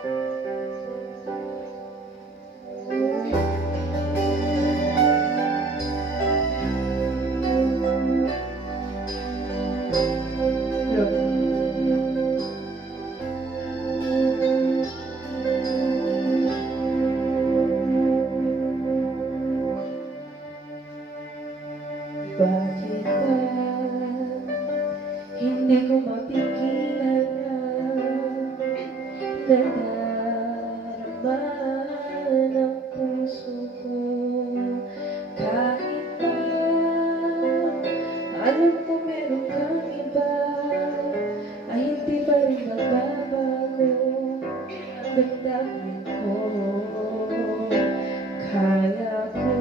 Bakit ba hindi ko mapigilan na nadarama ng puso ko? Kahit pa alam ko meron kang iba, ay hindi pa rin magbabago ang damdamin ko. Kaya ko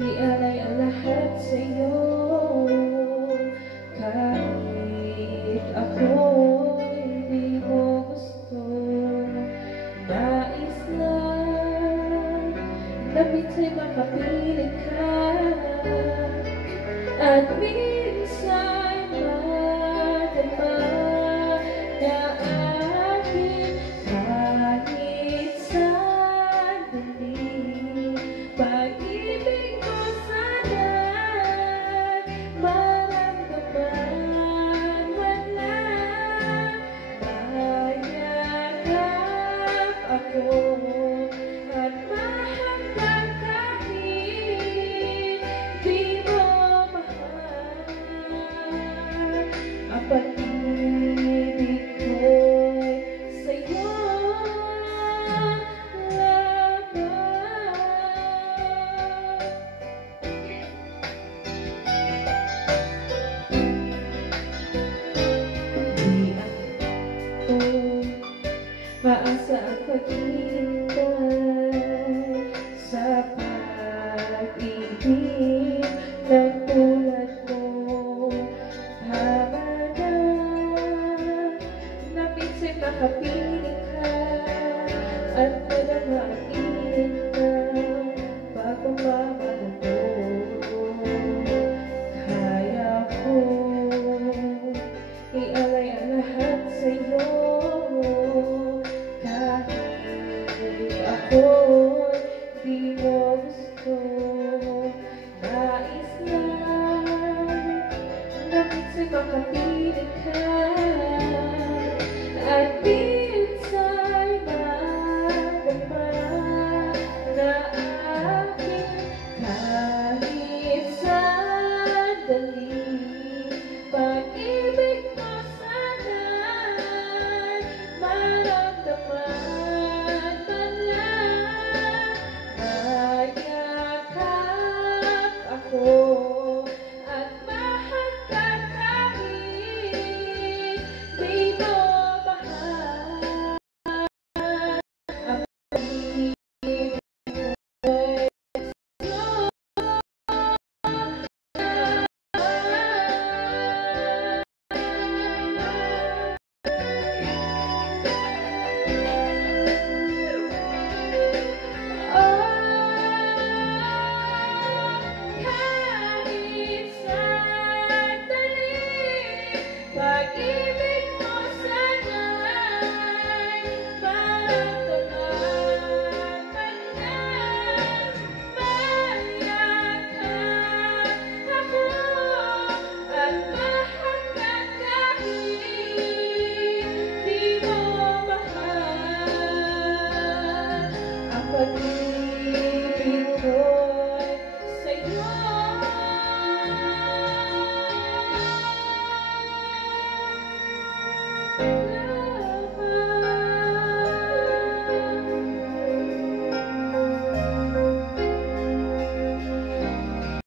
ialay ang lahat sa'yo, kahit ako'y di mo gusto. Nais lang na minsan makapilit ka, at minsan madama na aking kahit sandali. Pag-ibig ko sana'y maramdaman, wala mayakap ako at mahanggang kahit di mo mahal. Ang pag-ibig ko'y sa'yo maasa ang paghihintay sa pag-ibig ng tulad mo. Tama na minsan nakapiling ka at madama ang init ng pagmamahal mo. Kaya ko ialay ang lahat sa'yo,